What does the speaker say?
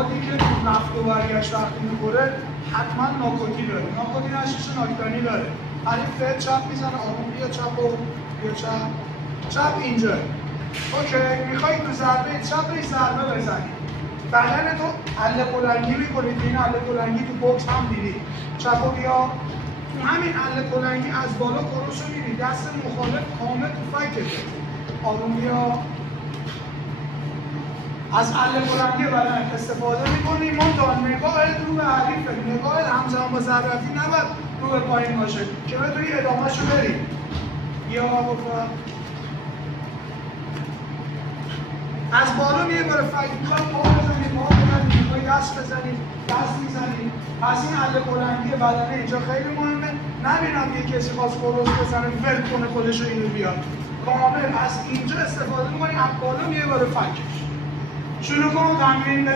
افرادی که رفت و برگشت وقتی میخوره حتما ناکوتی داره. ناکوتی نشیش ناکدانی داره. حریف فعل چپ میزنه، آروم بیا چپ و بیا چپ اینجا. اوکی، میخوای تو ضربه چپ بهش ضربه بزنی. بدن تو عله قلنگی میکنید، این عله قلنگی تو بوکس هم دیدی. چپ و بیا. همین عله قلنگی از بالا کروس رو میبینی، دست مخالف کامل تو فکته. آروم بیا. از عله قلنگی بدن استفاده میکنی، منتها نگاهت رو به حریفه، نگاهت همزمان با ضربتی نباید رو به پایین باشه که بتونی ادامهشو بری. بیا بکن. از بالا میگه برای فکر میخوای پا بزنی، میخوای دست بزنی، دست میزنی. پس این عله قلنگی بدنه اینجا خیلی مهمه. نبینم یه کسی خواست کروس بزنه ول کنه خودش رو اینو بیاد. کامل از اینجا استفاده میکنی، از بالا میگه برای فکرش. شروع کن تمرین.